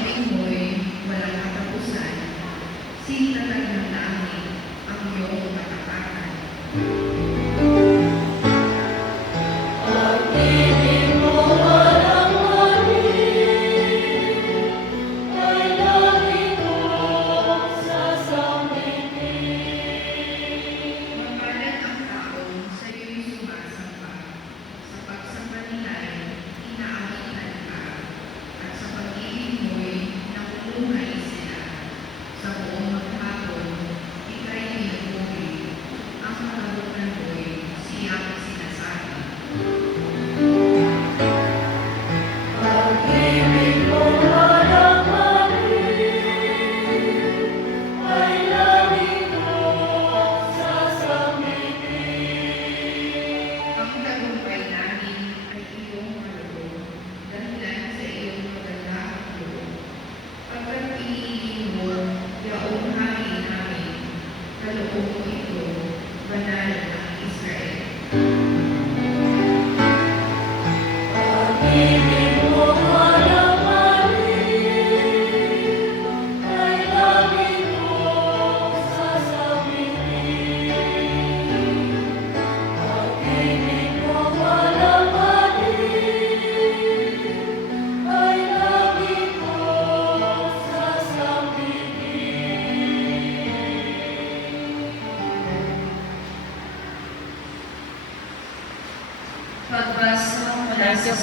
pag-ibig mo'y walang katapusan, sintatag ng langit ang iyong katapatan. Mapalad ang taong sa iyo'y sumasamba, sa pagsamba nila'y inaamitan ka, at sa pag-ibig mo'y nakulungay sila. Sa buong maghapon, ika'y pinupuri, ang katabunan mo'y siyang sinasabi. Ang tagumpay namin ay iyong maloob, dahilan sa iyong magandang loob. Pagkat iniibig mo, yaong hari namin, kaloob mo ito, banal ng Israel. Pagbasa mula sa